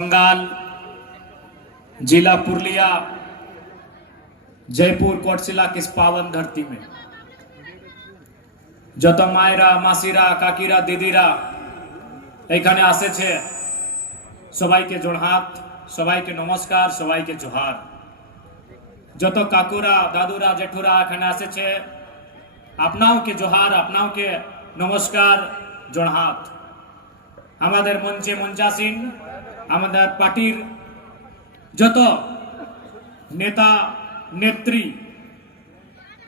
बंगाल जिला पुरलिया जयपुर कोटशिला किस पावन धरती में যত মায়েরা মাসিরা কাকিরা দিদিরা এখানে আসেছে সবাইকে জোড়হাত সবাইকে নমস্কার সবাইকে জোহার যত কাকুরা দাদুরা জেঠুরা এখানে আসেছে আপনাওকে জোহার আপনাওকে নমস্কার জোড়হাত আমাদের মঞ্চে মঞ্চাসীন আমাদের পার্টির যত নেতা নেত্রী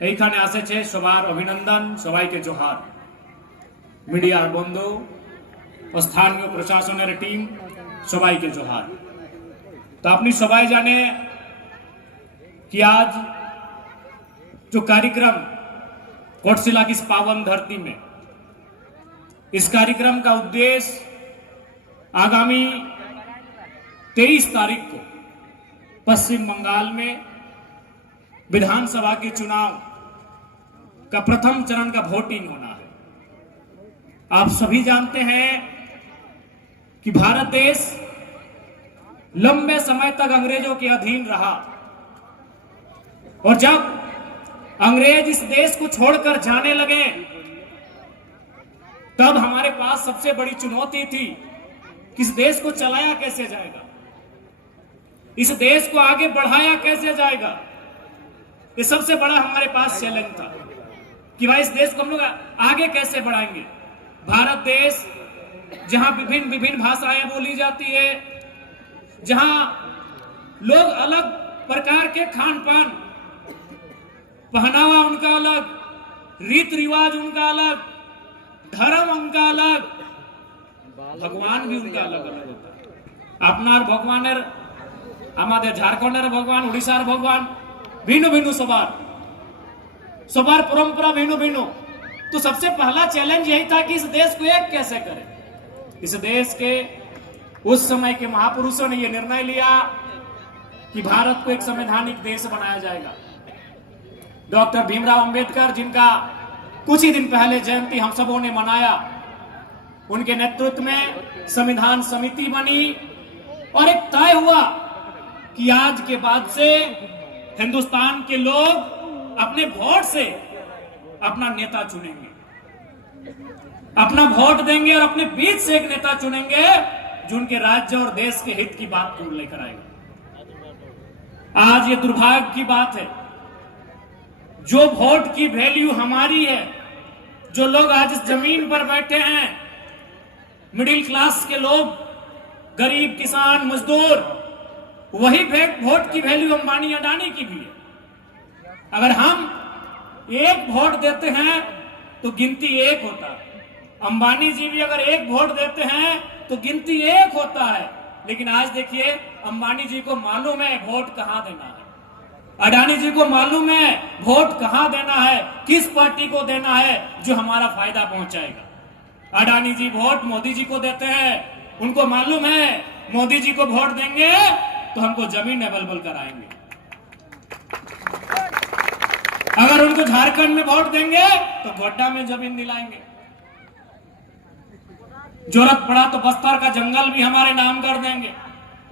এইখানে আসেছে সবার অভিনন্দন সবাইকে জোহার মিডিয়ার বন্ধু স্থানীয় প্রশাসনের টিম সবাইকে জোহার। तो अपनी सबाई जाने कि आज जो कार्यक्रम कोटशिला की इस पावन धरती में इस कार्यक्रम का उद्देश्य आगामी 23 तारीख को पश्चिम बंगाल में विधानसभा के चुनाव का प्रथम चरण का वोटिंग होना है। आप सभी जानते हैं कि भारत देश लंबे समय तक अंग्रेजों के अधीन रहा और जब अंग्रेज इस देश को छोड़कर जाने लगे तब हमारे पास सबसे बड़ी चुनौती थी कि इस देश को चलाया कैसे जाएगा, इस देश को आगे बढ़ाया कैसे जाएगा। ये सबसे बड़ा हमारे पास चैलेंज था कि भाई इस देश को हम लोग आगे कैसे बढ़ाएंगे। भारत देश जहां विभिन्न विभिन्न भाषाएं बोली जाती है, जहां लोग अलग प्रकार के खान पान पहनावा उनका अलग, रीत रिवाज उनका अलग, धर्म उनका अलग, भगवान भी उनका अलग अलग होता है। আপনার ভগবানের আমাদের ঝাড়খণ্ডের ভগবান উড়িষ্যার ভগবান भिन्न भिन्न सवार सवार परंपरा भिन्न भिन्न। तो सबसे पहला चैलेंज यही था कि इस देश को एक कैसे करें। इस देश के उस समय के महापुरुषों ने यह निर्णय लिया कि भारत को एक संवैधानिक देश बनाया जाएगा। डॉक्टर भीमराव अंबेडकर जिनका कुछ ही दिन पहले जयंती हम सबों ने मनाया, उनके नेतृत्व में संविधान समिति बनी और एक तय हुआ कि आज के बाद से हिंदुस्तान के लोग अपने वोट से अपना नेता चुनेंगे, अपना वोट देंगे और अपने बीच से एक नेता चुनेंगे जो उनके राज्य और देश के हित की बात को लेकर आएगा। आज ये दुर्भाग्य की बात है, जो वोट की वैल्यू हमारी है, जो लोग आज इस जमीन पर बैठे हैं, मिडिल क्लास के लोग, गरीब किसान मजदूर, वही वोट की वैल्यू अंबानी अडानी की भी है। अगर हम एक वोट देते हैं तो गिनती एक होता है, अंबानी जी भी अगर एक वोट देते हैं तो गिनती एक होता है। लेकिन आज देखिए अंबानी जी को मालूम है वोट कहां देना है, अडानी जी को मालूम है वोट कहां देना है, किस पार्टी को देना है जो हमारा फायदा पहुंचाएगा। अडानी जी वोट मोदी जी को देते हैं, उनको मालूम है मोदी जी को वोट देंगे तो हमको जमीन अवेलेबल कराएंगे। अगर उनको झारखंड में वोट देंगे तो गोड्डा में जमीन दिलाएंगे, जरूरत पड़ा तो बस्तर का जंगल भी हमारे नाम कर देंगे,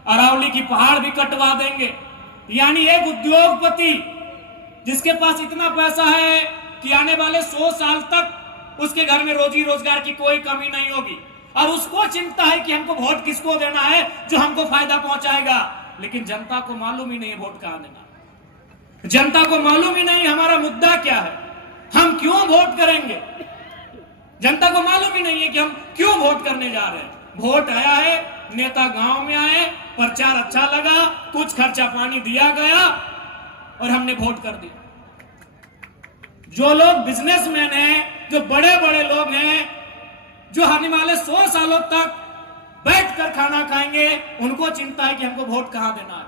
अरावली की पहाड़ भी कटवा देंगे। यानी एक उद्योगपति जिसके पास इतना पैसा है कि आने वाले 100 साल तक उसके घर में रोजी रोजगार की कोई कमी नहीं होगी, और उसको चिंता है कि हमको वोट किसको देना है जो हमको फायदा पहुंचाएगा। लेकिन जनता को मालूम ही नहीं है वोट कहां देना, जनता को मालूम ही नहीं हमारा मुद्दा क्या है, हम क्यों वोट करेंगे। जनता को मालूम ही नहीं है कि हम क्यों वोट करने जा रहे हैं। वोट आया है, नेता गांव में आए, प्रचार अच्छा लगा, कुछ खर्चा पानी दिया गया और हमने वोट कर दिया। जो लोग बिजनेसमैन हैं, जो बड़े बड़े लोग हैं, जो आने वाले 100 सालों तक बैठकर खाना खाएंगे, उनको चिंता है कि हमको वोट कहां देना है,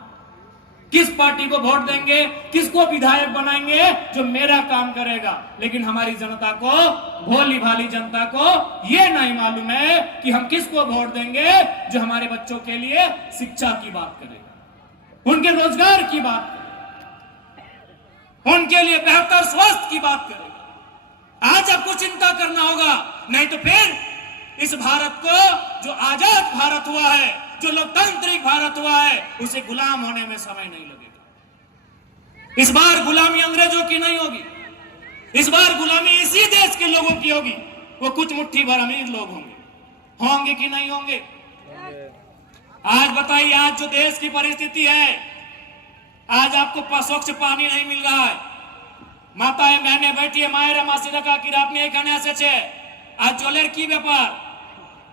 किस पार्टी को वोट देंगे, किसको विधायक बनाएंगे जो मेरा काम करेगा। लेकिन हमारी जनता को, भोली भाली जनता को यह नहीं मालूम है कि हम किसको वोट देंगे जो हमारे बच्चों के लिए शिक्षा की बात करेगा, उनके रोजगार की बात करेगा, उनके लिए बेहतर स्वास्थ्य की बात करेगा। आज आपको चिंता करना होगा, नहीं तो फिर इस भारत को, जो आजाद भारत हुआ है, जो लोकतांत्रिक भारत हुआ है, उसे गुलाम होने में समय नहीं लगेगा। इस बार गुलामी अंग्रेजों की नहीं होगी, इस बार गुलामी इसी देश के लोगों की होगी। वो कुछ मुट्ठी भर अमीर लोग होंगे कि नहीं होंगे? आज बताइए, आज जो देश की परिस्थिति है, आज आपको स्वच्छ पानी नहीं मिल रहा है, माताएं बहने बैठी है मायरा मासी रखा कि आपने एखाने এসেছে आज জলের की व्यापार,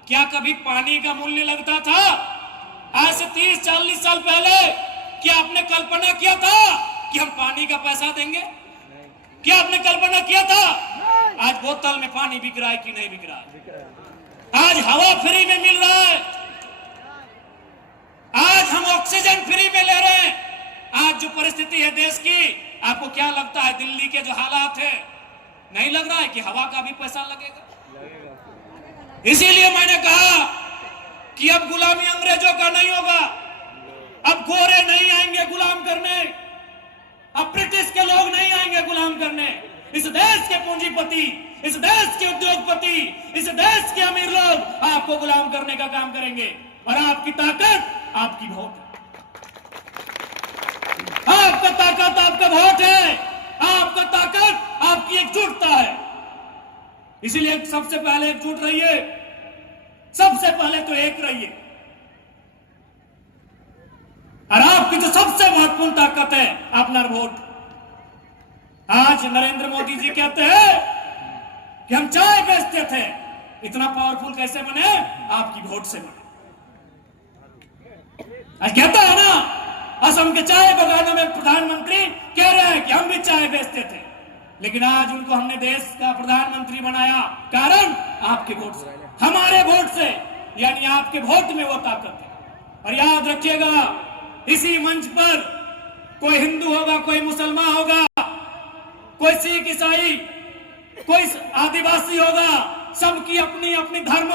क्या कभी पानी का मूल्य लगता था? आज से 30-40 साल पहले क्या आपने कल्पना किया था कि हम पानी का पैसा देंगे? क्या आपने कल्पना किया था? आज बोतल में पानी बिक रहा है कि नहीं बिक रहा है? आज हवा फ्री में मिल रहा है, आज हम ऑक्सीजन फ्री में ले रहे हैं। आज जो परिस्थिति है देश की, आपको क्या लगता है दिल्ली के जो हालात है, नहीं लग रहा है कि हवा का भी पैसा लगेगा? इसीलिए मैंने कहा कि अब गुलामी अंग्रेजों का नहीं होगा, अब गोरे नहीं आएंगे गुलाम करने, अब ब्रिटिश के लोग नहीं आएंगे गुलाम करने। इस देश के पूंजीपति, इस देश के उद्योगपति, इस देश के अमीर लोग आपको गुलाम करने का काम करेंगे। और आपकी ताकत आपकी वोट है, आपका ताकत आपका वोट है, आपका ताकत आपकी एकजुटता है। इसलिए सबसे पहले एकजुट रहिए, सबसे पहले तो एक रहिए। और आपकी जो सबसे महत्वपूर्ण ताकत है अपना वोट। आज नरेंद्र मोदी जी कहते हैं कि हम चाय बेचते थे, इतना पावरफुल कैसे बने? आपकी वोट से बने। आज कहता है ना, असम के चाय बगानों में प्रधानमंत्री कह रहे हैं कि हम भी चाय बेचते थे, लेकिन आज उनको हमने देश का प्रधानमंत्री बनाया, कारण आपके वोट से, हमारे वोट से, यानी आपके वोट में वो ताकत है। और याद रखिएगा, इसी मंच पर कोई हिंदू होगा, कोई मुसलमान होगा, कोई सिख ईसाई, कोई आदिवासी होगा, सबकी अपनी अपनी धर्म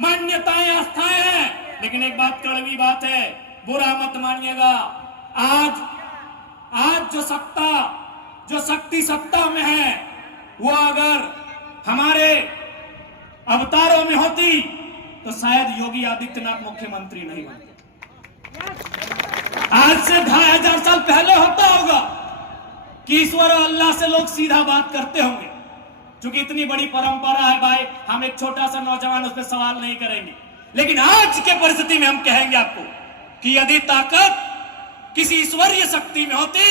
मान्यताएं आस्थाएं हैं। लेकिन एक बात कड़वी बात है, बुरा मत मानिएगा, आज जो शक्ति सत्ता में है, वो अगर हमारे अवतारों में होती तो शायद योगी आदित्यनाथ मुख्यमंत्री नहीं बनते। आज से 2500 साल पहले होता होगा कि ईश्वर और अल्लाह से लोग सीधा बात करते होंगे। क्योंकि इतनी बड़ी परंपरा है भाई, हम एक छोटा सा नौजवान उस पर सवाल नहीं करेंगे। लेकिन आज के परिस्थिति में हम कहेंगे आपको कि यदि ताकत किसी ईश्वरीय शक्ति में होती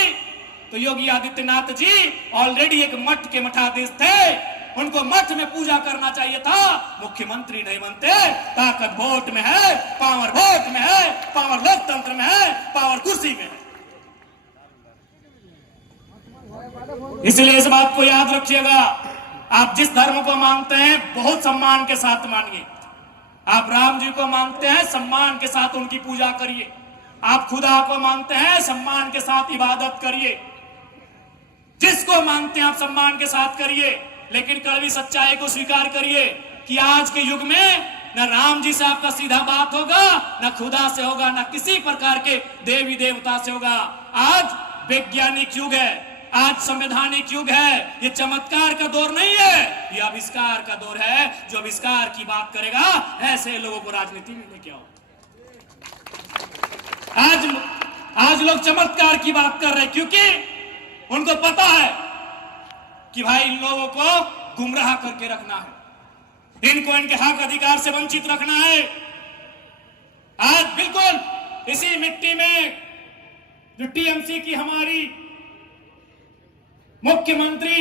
तो योगी आदित्यनाथ जी ऑलरेडी एक मठ के मठाधीश थे, उनको मठ में पूजा करना चाहिए था, मुख्यमंत्री नहीं बनते। ताकत वोट में है, पावर वोट में है, पावर लोकतंत्र में है, पावर कुर्सी में है। इसलिए इस बात को याद रखिएगा, आप जिस धर्म को मानते हैं बहुत सम्मान के साथ मानिए। आप राम जी को मानते हैं, सम्मान के साथ उनकी पूजा करिए। आप खुदा को मानते हैं, सम्मान के साथ इबादत करिए। जिसको मानते हैं आप सम्मान के साथ करिए, लेकिन कड़वी सच्चाई को स्वीकार करिए कि आज के युग में न राम जी से आपका सीधा बात होगा, न खुदा से होगा, न किसी प्रकार के देवी देवता से होगा। आज वैज्ञानिक युग है, आज संवैधानिक युग है। ये चमत्कार का दौर नहीं है, ये आविष्कार का दौर है। जो आविष्कार की बात करेगा, ऐसे लोगों को राजनीति में लेके आओ। आज लोग चमत्कार की बात कर रहे हैं, क्योंकि उनको पता है कि भाई इन लोगों को गुमराह करके रखना है, इनको इनके हक अधिकार से वंचित रखना है। आज बिल्कुल इसी मिट्टी में जो टीएमसी की हमारी मुख्यमंत्री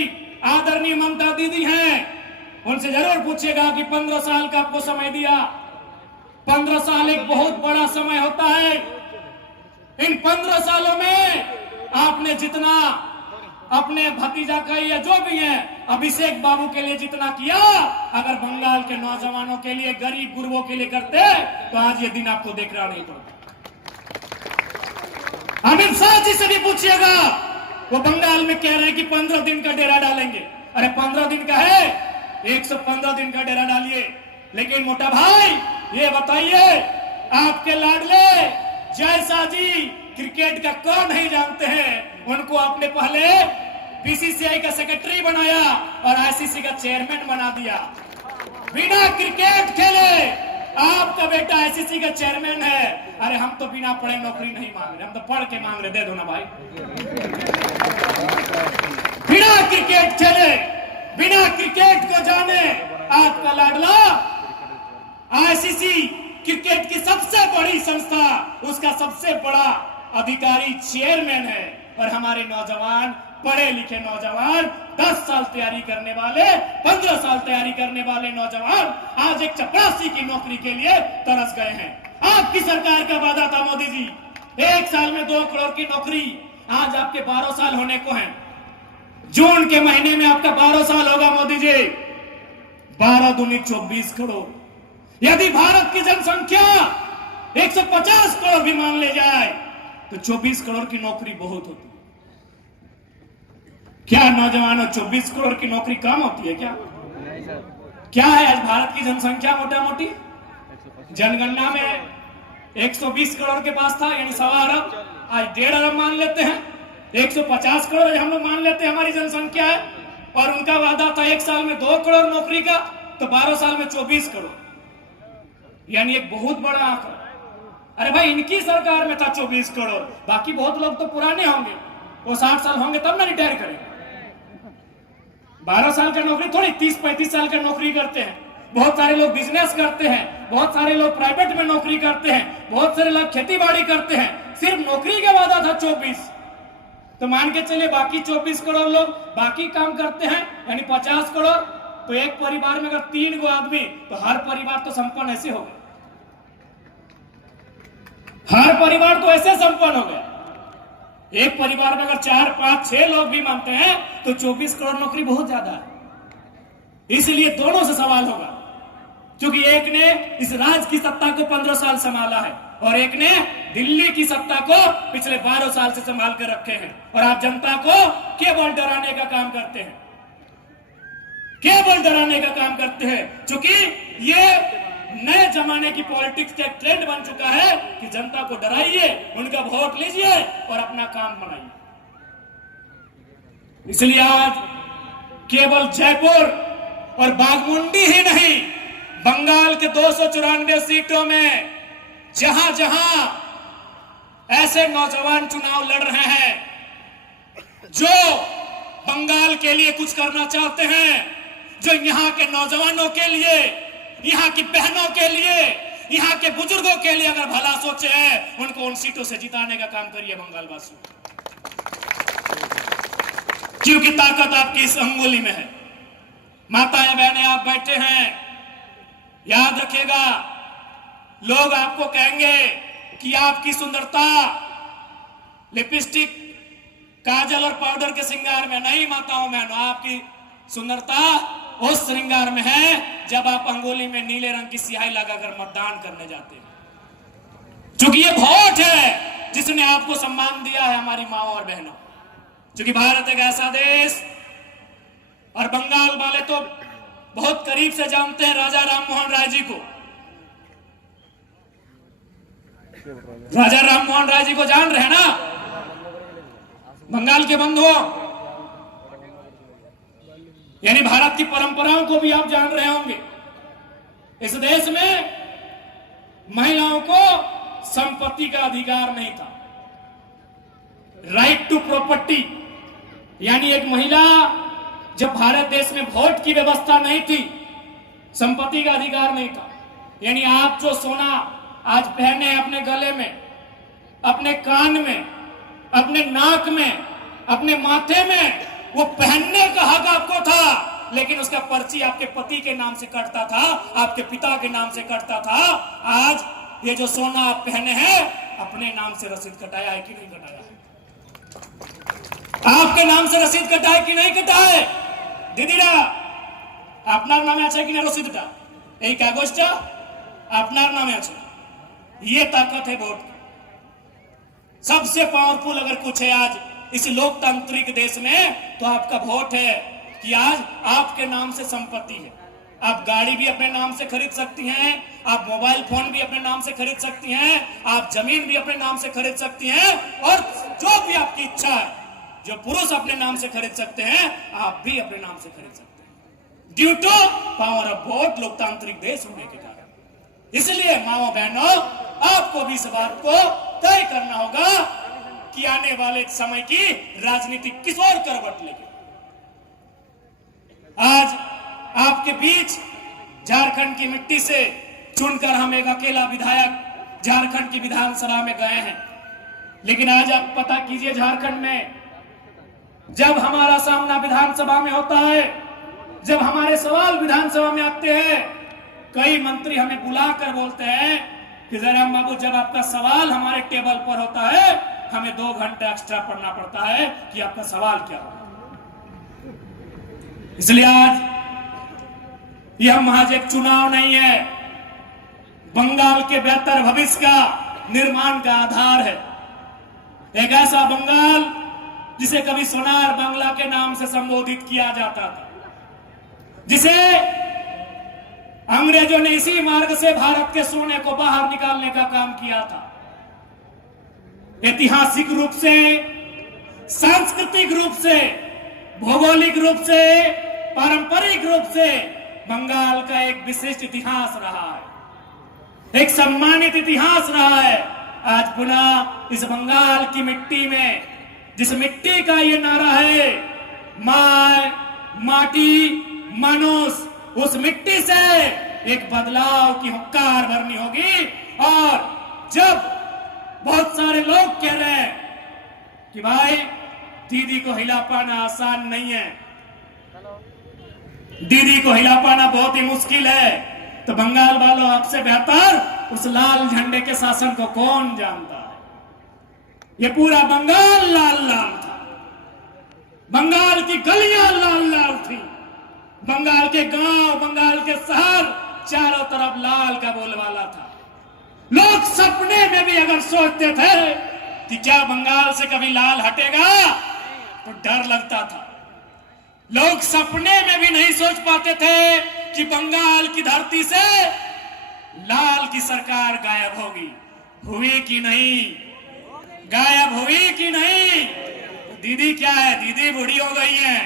आदरणीय ममता दीदी हैं, उनसे जरूर पूछिएगा कि 15 साल का आपको समय दिया। 15 साल एक बहुत बड़ा समय होता है। इन 15 सालों में आपने जितना अपने भतीजा का या जो भी है अभिषेक बाबू के लिए जितना किया, अगर बंगाल के नौजवानों के लिए, गरीब गुरबों के लिए करते तो आज ये दिन आपको देखना नहीं पड़ता। अमित शाह जी से भी पूछिएगा, वो बंगाल में कह रहे हैं कि 15 दिन का डेरा डालेंगे। अरे 15 दिन का है, 115 दिन का डेरा डालिए। लेकिन मोटा भाई ये बताइए, आपके लाडले जय शाह जी क्रिकेट का कौन नहीं जानते हैं? उनको आपने पहले बीसीसीआई का सेक्रेटरी बनाया और आईसीसी का चेयरमैन बना दिया। बिना क्रिकेट खेले आपका बेटा आईसीसी का चेयरमैन है। अरे हम तो बिना पढ़े नौकरी नहीं मांग रहे, हम तो पढ़ के मांग रहे, दे दो ना भाई। बिना क्रिकेट खेले, बिना क्रिकेट को जाने आपका लाडला आईसीसी क्रिकेट की सबसे बड़ी संस्था, उसका सबसे बड़ा अधिकारी चेयरमैन है। और हमारे नौजवान, पढ़े लिखे नौजवान, 10 साल तैयारी करने वाले, 15 साल तैयारी करने वाले नौजवान आज एक चपरासी की नौकरी के लिए तरस गए हैं। आपकी सरकार का वादा था मोदी जी, 1 साल में 2 करोड़ की नौकरी। आज आपके 12 साल होने को हैं। जून के महीने में आपका 12 साल होगा मोदी जी। 12 दूनी 24 करोड़। यदि भारत की जनसंख्या 150 करोड़ भी मान ले जाए तो 24 करोड़ की नौकरी बहुत होती है। क्या नौजवानों, 24 करोड़ की नौकरी कम होती है क्या? क्या है आज भारत की जनसंख्या? मोटा मोटी जनगणना में 120 करोड़ के पास था, यानी 1.25 अरब। आज 1.5 अरब मान लेते हैं। 150 करोड़ हम लोग मान लेते हैं हमारी जनसंख्या है। और उनका वादा था 1 साल में 2 करोड़ नौकरी का, तो 12 साल में 24 करोड़, यानी एक बहुत बड़ा आंकड़ा। अरे भाई, इनकी सरकार में था 24 करोड़। बाकी बहुत लोग तो पुराने होंगे, वो 60 साल होंगे तब ना रिटायर करेंगे। 12 साल का नौकरी थोड़ी 30-35 साल का नौकरी करते हैं। बहुत सारे लोग बिजनेस करते हैं, बहुत सारे लोग प्राइवेट में नौकरी करते हैं, बहुत सारे लोग खेती बाड़ी करते हैं। सिर्फ नौकरी का वादा था 24, तो मान के चलिए बाकी 24 करोड़ लोग बाकी काम करते हैं, यानी 50 करोड़। तो एक परिवार में अगर 3 गो आदमी, तो हर परिवार तो संपन्न ऐसे हो गया। हर परिवार तो ऐसे संपन्न हो गया। एक परिवार में अगर 4, 5, 6 लोग भी मानते हैं तो 24 करोड़ नौकरी बहुत ज्यादा है। इसलिए दोनों से सवाल होगा, क्योंकि एक ने इस राज्य की सत्ता को 15 साल संभाला है और एक ने दिल्ली की सत्ता को पिछले 12 साल से संभाल कर रखे हैं। और आप जनता को केवल डराने का काम करते हैं, केवल डराने का काम करते हैं। क्योंकि ये नए जमाने की पॉलिटिक्स का ट्रेंड बन चुका है कि जनता को डराइए, उनका वोट लीजिए और अपना काम बनाइए। इसलिए आज केवल जयपुर और बागमुंडी ही नहीं, बंगाल के 294 सीटों में जहां जहां ऐसे नौजवान चुनाव लड़ रहे हैं जो बंगाल के लिए कुछ करना चाहते हैं, जो यहां के नौजवानों के लिए, यहाँ की बहनों के लिए, यहाँ के बुजुर्गों के लिए अगर भला सोचे हैं, उनको उन सीटों से जिताने का काम करिए बंगाल वासियों। क्योंकि ताकत आपकी इस अंगुली में है। माताएं बहनें आप बैठे हैं, याद रखिएगा, लोग आपको कहेंगे कि आपकी सुंदरता लिपस्टिक, काजल और पाउडर के श्रृंगार में नहीं। माताओं बहनों, आपकी सुंदरता उस श्रृंगार में है जब आप अंगुली में नीले रंग की स्याही लगाकर मतदान करने जाते हैं। क्योंकि ये वोट है जिसने आपको सम्मान दिया है हमारी माओ और बहनों। क्योंकि भारत एक ऐसा देश, और बंगाल वाले तो बहुत करीब से जानते हैं राजा राममोहन राय जी को। राजा राममोहन राय जी को जान रहे हैं ना, बंगाल के बंधुओं? यानी भारत की परंपराओं को भी आप जान रहे होंगे। इस देश में महिलाओं को संपत्ति का अधिकार नहीं था, राइट टू प्रॉपर्टी। यानी एक महिला, जब भारत देश में वोट की व्यवस्था नहीं थी, संपत्ति का अधिकार नहीं था। यानी आप जो सोना आज पहने अपने गले में, अपने कान में, अपने नाक में, अपने माथे में, वो पहनने का हक आपको था, लेकिन उसका पर्ची आपके पति के नाम से कटता था, आपके पिता के नाम से कटता था। आज ये जो सोना आप पहने हैं, अपने नाम से रसीद कटाया है कि नहीं कटाया है? आपके नाम से रसीद कटा है कि नहीं कटा है? दीदीरा, আপনার নামে আছে কিনা রসিদটা? এই কাগজটা আপনার नामे আছে। ये ताकत है वोट की। सबसे पावरफुल अगर कुछ है आज इस लोकतांत्रिक देश में, तो आपका वोट है। कि आज आपके नाम से संपत्ति है। आप गाड़ी भी अपने नाम से खरीद सकती हैं, आप मोबाइल फोन भी अपने नाम से खरीद सकती हैं, आप जमीन भी अपने नाम से खरीद सकती हैं, और जो भी आपकी इच्छा है, जो पुरुष अपने नाम से खरीद सकते हैं, आप भी अपने नाम से खरीद सकते हैं। Due to power of vote, लोकतांत्रिक देश होने के कारण। इसलिए माओ बहनों, आपको भी इस बात को तय करना होगा कि आने वाले समय की राजनीति किस ओर करवट लेगी। आज आपके बीच झारखंड की मिट्टी से चुनकर हम एक अकेला विधायक झारखंड की विधानसभा में गए हैं, लेकिन आज आप पता कीजिए, झारखंड में जब हमारा सामना विधानसभा में होता है, जब हमारे सवाल विधानसभा में आते हैं, कई मंत्री हमें बुलाकर बोलते हैं कि जयराम बाबू, जब आपका सवाल हमारे टेबल पर होता है, हमें 2 घंटे एक्स्ट्रा पढ़ना पड़ता है कि आपका सवाल क्या हो। इसलिए आज यह महज एक चुनाव नहीं है, बंगाल के बेहतर भविष्य का निर्माण का आधार है। एक ऐसा बंगाल जिसे कभी सोनार बांग्ला के नाम से संबोधित किया जाता था, जिसे अंग्रेजों ने इसी मार्ग से भारत के सोने को बाहर निकालने का काम किया था। ऐतिहासिक रूप से, सांस्कृतिक रूप से, भौगोलिक रूप से, पारंपरिक रूप से बंगाल का एक विशिष्ट इतिहास रहा है, एक सम्मानित इतिहास रहा है। आज पुनः इस बंगाल की मिट्टी में, जिस मिट्टी का ये नारा है, माय माटी मनुष्य, उस मिट्टी से एक बदलाव की हुंकार भरनी होगी। और जब बहुत सारे लोग कह रहे हैं कि भाई दीदी को हिला पाना आसान नहीं है, दीदी को हिला पाना बहुत ही मुश्किल है, तो बंगाल वालों, आपसे बेहतर उस लाल झंडे के शासन को कौन जानता है। ये पूरा बंगाल लाल लाल था, बंगाल की गलियां लाल लाल थी, बंगाल के गांव, बंगाल के शहर चारों तरफ लाल का बोलबाला था। लोग सपने में भी अगर सोचते थे कि क्या बंगाल से कभी लाल हटेगा, तो डर लगता था। लोग सपने में भी नहीं सोच पाते थे कि बंगाल की धरती से लाल की सरकार गायब होगी। हुई कि नहीं? गायब हुई कि नहीं? तो दीदी क्या है, दीदी बूढ़ी हो गई हैं,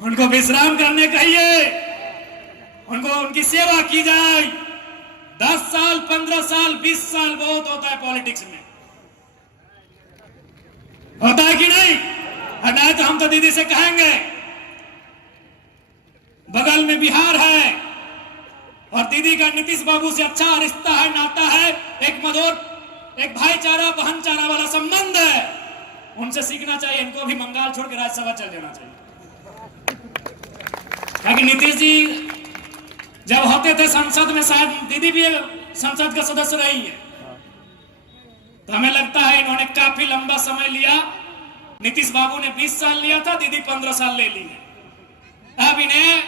उनको विश्राम करने कहिए, उनको उनकी सेवा की जाए। 10 साल, 15 साल, 20 साल बहुत होता है पॉलिटिक्स में, होता है कि नहीं? और नहीं तो हम तो दीदी से कहेंगे, बगल में बिहार है और दीदी का नीतीश बाबू से अच्छा रिश्ता है, नाता है, एक मधुर, एक भाईचारा, बहनचारा वाला संबंध है। उनसे सीखना चाहिए, इनको भी बंगाल छोड़ के राज्यसभा चल जाना चाहिए। ताकि नीतीश जी जब होते थे संसद में, शायद दीदी भी संसद का सदस्य रही है, तो हमें लगता है इन्होंने काफी लंबा समय लिया। नीतीश बाबू ने 20 साल लिया था, दीदी 15 साल ले ली है। अब इन्हें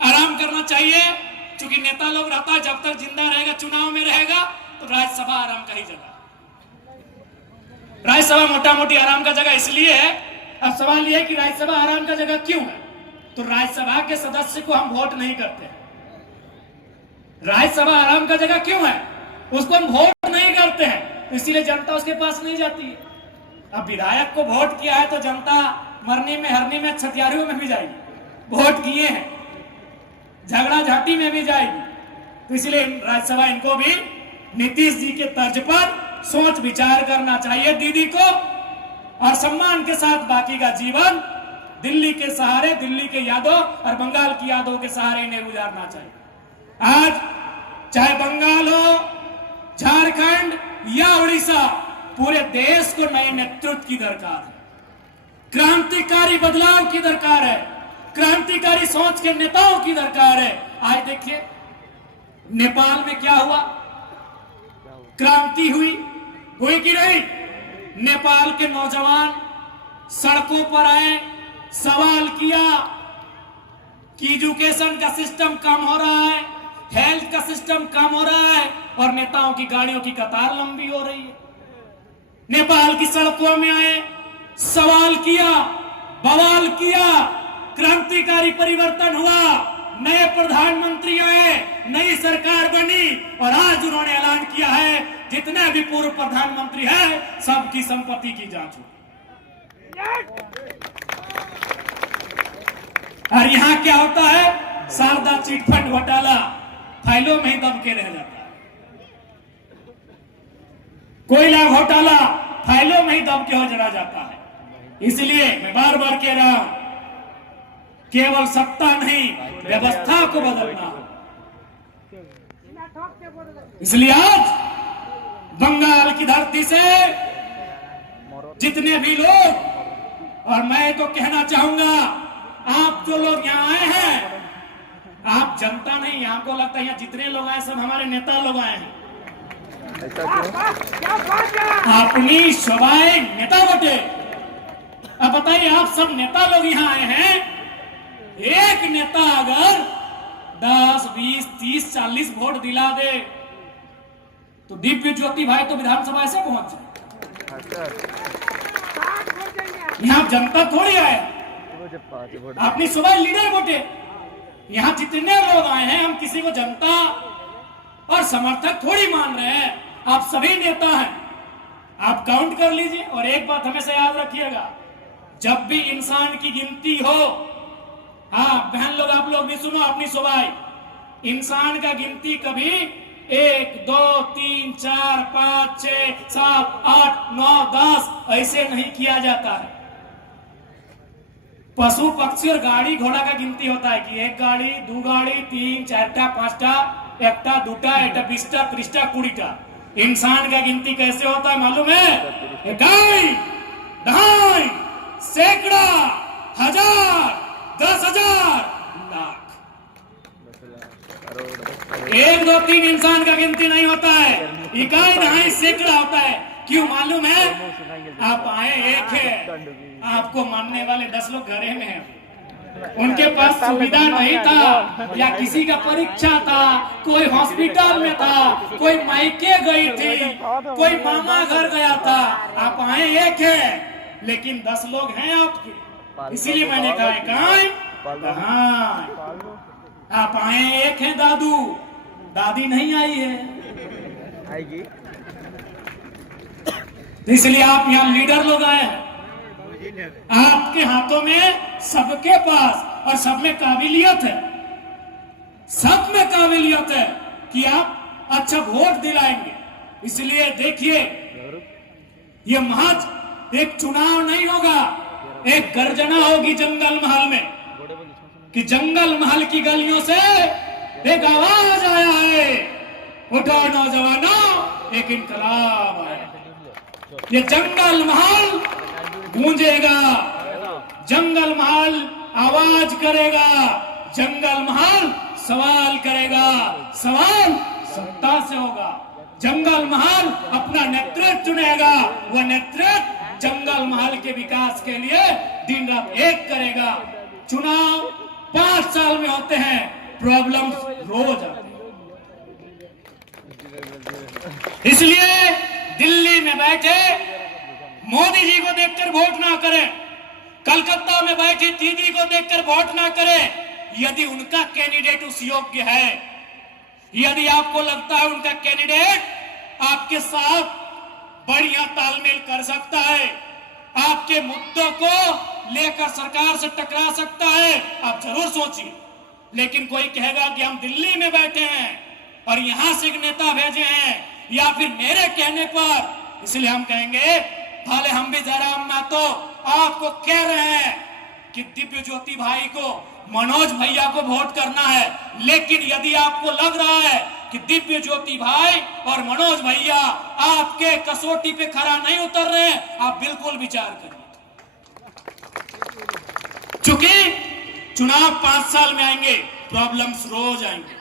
आराम करना चाहिए, क्योंकि नेता लोग रहता है जब तक जिंदा रहेगा, चुनाव में रहेगा, तो राज्यसभा आराम का ही जगह। राज्यसभा मोटा मोटी आराम का जगह इसलिए है। अब सवाल यह है कि राज्यसभा आराम का जगह क्यों है? तो राज्यसभा के सदस्य को हम वोट नहीं करते। राज्यसभा आराम का जगह क्यों है? उसको हम वोट नहीं करते हैं, तो इसीलिए जनता उसके पास नहीं जाती है। अब विधायक को वोट किया है तो जनता मरनी में, हरनी में, छतियारियों में भी जाएगी। वोट किए हैं, झगड़ा झाटी में भी जाएगी। तो इसलिए राज्यसभा इनको भी नीतीश जी के तर्ज पर सोच विचार करना चाहिए दीदी को, और सम्मान के साथ बाकी का जीवन दिल्ली के सहारे, दिल्ली के यादों और बंगाल की यादों के सहारे इन्हें गुजारना चाहिए। आज चाहे बंगाल हो, झारखंड या उड़ीसा, पूरे देश को नए नेतृत्व की दरकार है, क्रांतिकारी बदलाव की दरकार है, क्रांतिकारी सोच के नेताओं की दरकार है। आज देखिए नेपाल में क्या हुआ, क्रांति हुई कि नहीं? नेपाल के नौजवान सड़कों पर आए, सवाल किया कि एजुकेशन का सिस्टम कम हो रहा है, हेल्थ का सिस्टम कम हो रहा है, और नेताओं की गाड़ियों की कतार लंबी हो रही है। नेपाल की सड़कों में आए, सवाल किया, बवाल किया, क्रांतिकारी परिवर्तन हुआ, नए प्रधानमंत्री आए, नई सरकार बनी, और आज उन्होंने ऐलान किया है जितने भी पूर्व प्रधानमंत्री हैं सबकी संपत्ति की जांच हो। और यहाँ क्या होता है, शारदा चिटफंड घोटाला फाइलों में ही दब के रह जाता है, कोयला घोटाला फाइलों में ही दब के हो जरा जाता है। इसलिए मैं बार बार कह रहा हूं, केवल सत्ता नहीं व्यवस्था को बदलना हो। इसलिए आज बंगाल की धरती से जितने भी लोग, और मैं तो कहना चाहूंगा, आप जो लोग यहाँ आए हैं, आप जनता नहीं, यहाँ को लगता है यहाँ जितने लोग आए सब हमारे नेता लोग आए हैं। अपनी स्वाभाविक नेता बटे। अब बताइए, आप सब नेता लोग यहाँ आए हैं, एक नेता अगर 10, 20, 30, 40 वोट दिला दे तो दिव्य ज्योति भाई तो विधानसभा ऐसे पहुंच जाए। यहाँ जनता थोड़ी आए, अपनी सुबह लीडर वोटे। यहाँ जितने लोग आए हैं, हम किसी को जनता और समर्थक थोड़ी मान रहे हैं, आप सभी नेता हैं। आप काउंट कर लीजिए। और एक बात हमेशा याद रखिएगा, जब भी इंसान की गिनती हो, हाँ बहन लोग आप लोग भी सुनो अपनी सुबह, इंसान का गिनती कभी 1, 2, 3, 4, 5, 6, 7, 8, 9, 10 ऐसे नहीं किया जाता है। पशु पक्षी और गाड़ी घोड़ा का गिनती होता है कि 1 गाड़ी 2 गाड़ी 3 4टा 5टा 1टा 2टा 1टा 20टा 30टा 20टा। इंसान का गिनती कैसे होता है मालूम है? गाय, ढाई, सैकड़ा, 1000, 10,000, लाख। 1, 2, 3 इंसान का गिनती नहीं होता है, इकाई ढाई सैकड़ा होता है। क्यों मालूम है? आप आए एक है, आपको मानने वाले 10 लोग घरे में हैं। उनके पास सुविधा नहीं था, या किसी का परीक्षा था, कोई हॉस्पिटल में था, कोई मायके गई थी, कोई मामा घर गया था। आप आए एक है, लेकिन 10 लोग हैं आपके। इसीलिए मैंने कहा हाँ, आप आए एक है, दादू दादी नहीं आई है, आएगी। इसलिए आप यहाँ लीडर लोग आए हैं। आपके हाथों में, सबके पास और सब में काबिलियत है, सब में काबिलियत है कि आप अच्छा वोट दिलाएंगे। इसलिए देखिए, ये महज एक चुनाव नहीं होगा, एक गर्जना होगी जंगल महल में, कि जंगल महल की गलियों से एक आवाज आया है, उठो नौजवानों, एक इनकलाब आया। ये जंगल महल गूंजेगा, जंगल महल आवाज करेगा, जंगल महल सवाल करेगा, सवाल सत्ता से होगा। जंगल महल अपना नेतृत्व चुनेगा, वह नेतृत्व जंगल महल के विकास के लिए दिन रात एक करेगा। चुनाव 5 साल में होते हैं, प्रॉब्लम्स रोज आते हैं। इसलिए दिल्ली में बैठे मोदी जी को देखकर वोट ना करें, कलकत्ता में बैठी दीदी को देखकर वोट ना करें। यदि उनका कैंडिडेट उस योग्य है, यदि आपको लगता है उनका कैंडिडेट आपके साथ बढ़िया तालमेल कर सकता है, आपके मुद्दों को लेकर सरकार से टकरा सकता है, आप जरूर सोचिए। लेकिन कोई कहेगा कि हम दिल्ली में बैठे हैं और यहां से एक नेता भेजे हैं, या फिर मेरे कहने पर, इसलिए हम कहेंगे भले हम भी जरा ना तो आपको कह रहे हैं कि दिव्य ज्योति भाई को, मनोज भैया को वोट करना है। लेकिन यदि आपको लग रहा है कि दिव्य ज्योति भाई और मनोज भैया आपके कसौटी पे खरा नहीं उतर रहे हैं, आप बिल्कुल विचार करिए। चूंकि चुनाव 5 साल में आएंगे, प्रॉब्लम्स रोज आएंगे।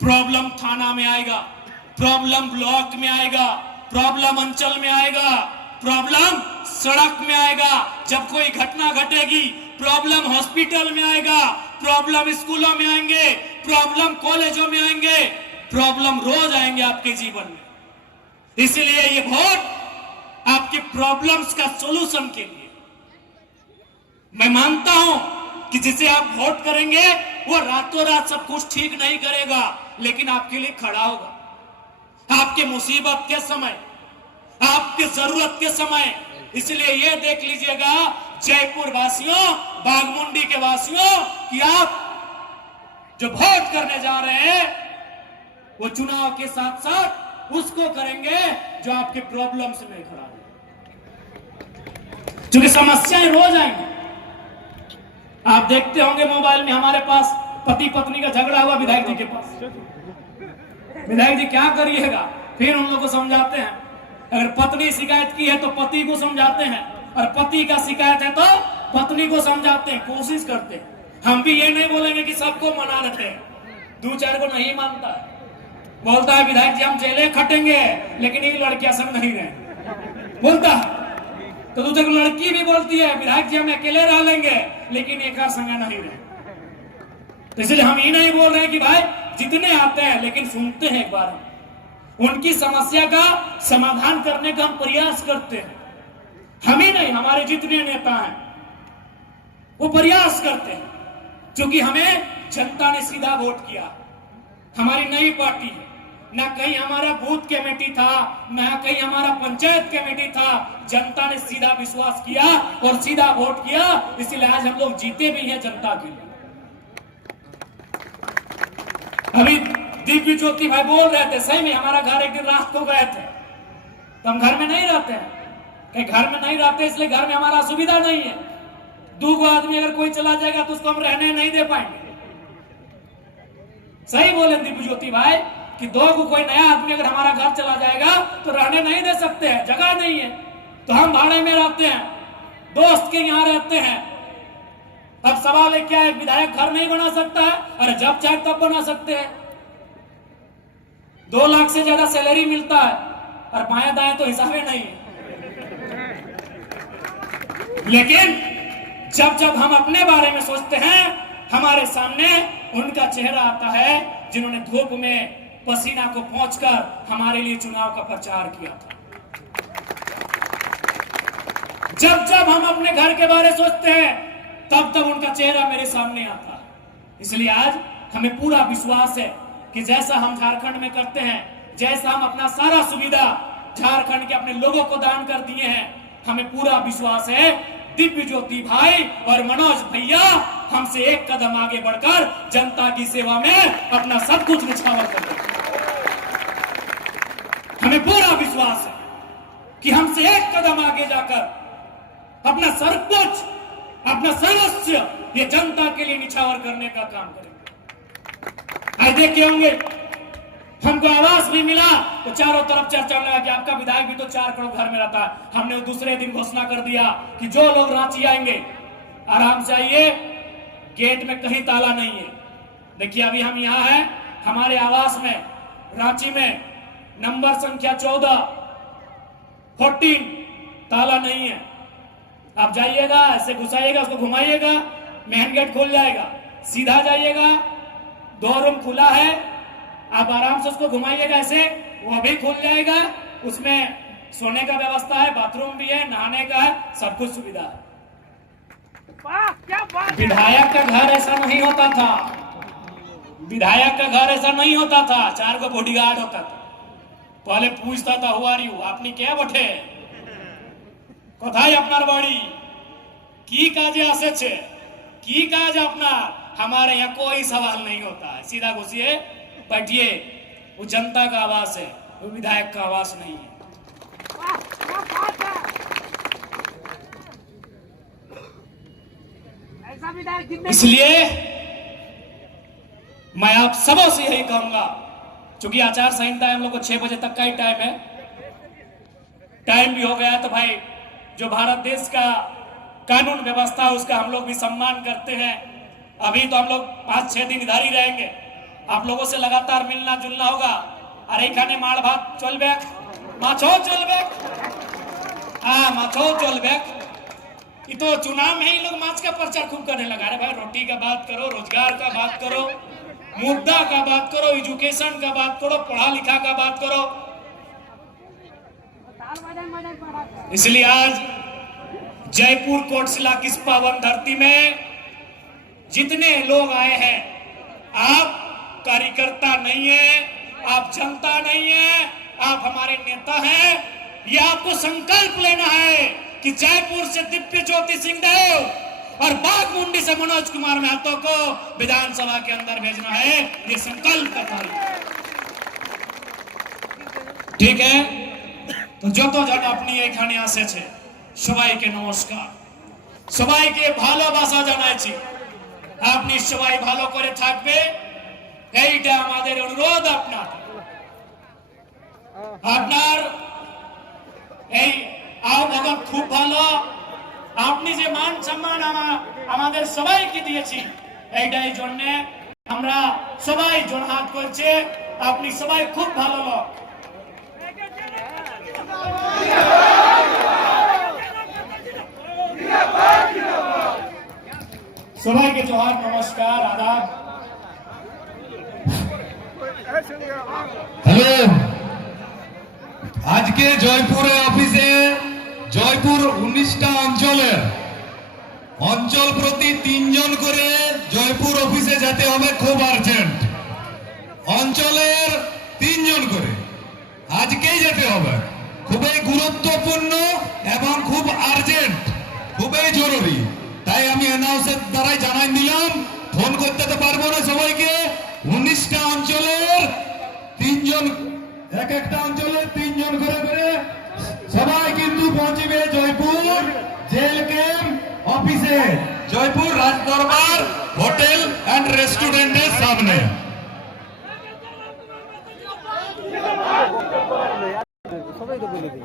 प्रॉब्लम थाना में आएगा, प्रॉब्लम ब्लॉक में आएगा, प्रॉब्लम अंचल में आएगा, प्रॉब्लम सड़क में आएगा, जब कोई घटना घटेगी प्रॉब्लम हॉस्पिटल में आएगा, प्रॉब्लम स्कूलों में आएंगे, प्रॉब्लम कॉलेजों में आएंगे, प्रॉब्लम रोज आएंगे आपके जीवन में। इसलिए ये वोट आपके प्रॉब्लम्स का सॉल्यूशन के लिए। मैं मानता हूं कि जिसे आप वोट करेंगे वो रातों रात सब कुछ ठीक नहीं करेगा, लेकिन आपके लिए खड़ा होगा आपके मुसीबत के समय, आपके जरूरत के समय। इसलिए ये देख लीजिएगा, जयपुर वासियों, बाघमुंडी के वासियों कि आप जो वोट करने जा रहे हैं वो चुनाव के साथ साथ उसको करेंगे जो आपके प्रॉब्लम्स में खड़ा है, क्योंकि समस्याएं रोज आएंगी। आप देखते होंगे मोबाइल में हमारे पास पति पत्नी का झगड़ा हुआ विधायक जी के पास, विधायक जी क्या करिएगा, फिर उन लोगों को समझाते हैं। अगर पत्नी शिकायत की है तो पति को समझाते हैं, और पति का शिकायत है तो पत्नी को समझाते हैं, कोशिश करते हैं। हम भी ये नहीं बोलेंगे कि सबको मना लेते हैं, दो चार को नहीं मानता है, बोलता है विधायक जी हम जेले खटेंगे लेकिन ये लड़कियां संग नहीं रहे, बोलता है। तो दूसरे को लड़की भी बोलती है विधायक जी हम अकेले रह लेंगे लेकिन एक संग नहीं रहे। तो इसलिए हम ये नहीं बोल रहे कि भाई जितने आते हैं लेकिन सुनते हैं, एक बार उनकी समस्या का समाधान करने का हम प्रयास करते हैं। हम ही नहीं, हमारे जितने नेता हैं वो प्रयास करते हैं, क्योंकि हमें जनता ने सीधा वोट किया। हमारी नई पार्टी है, ना कहीं हमारा बूथ कमेटी था, ना कहीं हमारा पंचायत कमेटी था। जनता ने सीधा विश्वास किया और सीधा वोट किया, इसलिए आज हम लोग जीते भी हैं जनता के लिए। अभी दिव्य ज्योति भाई बोल रहे थे, सही में हमारा घर एक दिन रात को गए थे, तो हम घर में नहीं रहते हैं, कि घर में नहीं रहते इसलिए घर में हमारा सुविधा नहीं है। 2 आदमी अगर कोई चला जाएगा तो उसको हम रहने नहीं दे पाएंगे। सही बोले दिव्य ज्योति भाई कि 2 को कोई नया आदमी अगर हमारा घर चला जाएगा तो रहने नहीं दे सकते हैं, जगह नहीं है, तो हम भाड़े में रहते हैं, दोस्त के यहाँ रहते हैं। अब सवाल है क्या, एक विधायक घर नहीं बना सकता है? अरे जब चाहे तब बना सकते हैं। 2 लाख से ज्यादा सैलरी मिलता है और बाएं दाएं तो हिसाब नहीं है। लेकिन जब जब हम अपने बारे में सोचते हैं, हमारे सामने उनका चेहरा आता है जिन्होंने धूप में पसीना को पोंछकर हमारे लिए चुनाव का प्रचार किया था। जब जब हम अपने घर के बारे में सोचते हैं तब तब उनका चेहरा मेरे सामने आता है। इसलिए आज हमें पूरा विश्वास है कि जैसा हम झारखंड में करते हैं, जैसा हम अपना सारा सुविधा झारखंड के अपने लोगों को दान कर दिए हैं, हमें पूरा विश्वास है दिव्य ज्योति भाई और मनोज भैया हमसे एक कदम आगे बढ़कर जनता की सेवा में अपना सब कुछ निछावर कर देंगे। हमें पूरा विश्वास है कि हमसे एक कदम आगे जाकर अपना सब कुछ, अपना सर्वस्व ये जनता के लिए निछावर करने का काम करेंगे। आज देखे होंगे हमको आवास भी मिला तो चारों तरफ चर्चा लगा कि आपका विधायक भी तो 4 करोड़ घर में रहता है। हमने दूसरे दिन घोषणा कर दिया कि जो लोग रांची आएंगे आराम से आइए, गेट में कहीं ताला नहीं है। देखिए अभी हम यहाँ हैं, हमारे आवास में रांची में नंबर संख्या 14 ताला नहीं है। आप जाइएगा, ऐसे घुसाइएगा, उसको घुमाइएगा, मेन गेट खुल जाएगा, सीधा जाइएगा, 2 रूम खुला है, आप आराम से उसको घुमाइएगा, ऐसे वो भी खुल जाएगा। उसमें सोने का व्यवस्था है, बाथरूम भी है, नहाने का है, सब कुछ सुविधा है। विधायक का घर ऐसा नहीं होता था, विधायक का घर ऐसा नहीं होता था। 4 को बॉडीगार्ड होता था, पहले पूछता था हु आर यू, आपने क्या बठे कोথায় আপনার বাড়ি, की काजे आसे की काज अपना। हमारे यहाँ कोई सवाल नहीं होता है, सीधा घुसिए बैठिए। वो जनता का आवास है, वो विधायक का आवास नहीं है। इसलिए मैं आप सबों से यही कहूंगा, क्योंकि आचार संहिता है, हम लोग को 6 बजे तक का ही टाइम है, टाइम भी हो गया। तो भाई जो भारत देश का कानून व्यवस्था है उसका हम लोग भी सम्मान करते हैं। अभी तो हम लोग 5-6 दिन इधर ही रहेंगे, आप लोगों से लगातार मिलना जुलना होगा। अरे खाने माड़ भात चलबे, माछो चलबे, माछो चलबे। ये तो चुनाव में ही लोग माछ का प्रचार खूब करने लगा। अरे भाई रोटी का बात करो, रोजगार का बात करो, मुद्दा का बात करो, एजुकेशन का बात करो, पढ़ा लिखा का बात करो। इसलिए आज जयपुर कोटशिला की इस पावन धरती में जितने लोग आए हैं, आप कार्यकर्ता नहीं है, आप जनता नहीं है, आप हमारे नेता हैं। ये आपको संकल्प लेना है कि जयपुर से दिव्य ज्योति सिंह देव और बाघमुंडी से मनोज कुमार महतो को विधानसभा के अंदर भेजना है, ये संकल्प करता हूं। ठीक है, तो যত জন আপনি এখানে এসেছে সবাইকে নমস্কার, সবাইকে ভালোবাসা জানাচ্ছি। আপনি সবাই ভালো করে থাকবে, এইটা আমাদের অনুরোধ। আপনার এই আবহাওয়া খুব ভালো, আপনি যে মান সম্মান আমাদের সবাইকে দিয়েছি, এইটাই জন্য আমরা সবাই জোড়হাত করছে। আপনি সবাই খুব ভালো লোক। সবাইকে জোহার, নমস্কার, আদাব। হ্যালো, আজকে জয়পুরে অফিসে জয়পুর 19টা অঞ্চল প্রতি 3 জন করে জয়পুর অফিসে যেতে হবে, খুব আর্জেন্ট। অঞ্চলের 3 জন করে আজকেই যেতে হবে, খুবই গুরুত্বপূর্ণ এবং খুব আর্জেন্ট, খুবই জরুরি। তাই আমি অ্যানাউন্সের দ্বারাই জানাই দিলাম, ফোন করতে তো পারবো না সবাইকে। 19টা অঞ্চলের 3 জন, এক একটা অঞ্চলের 3 জন করে সবাই কিন্তু পৌঁছবে জয়পুর জেল ক্যাম্প অফিসে, জয়পুর রাজদরবার হোটেল এন্ড রেস্টুরেন্টের সামনে। সবাই তো বলে দিই।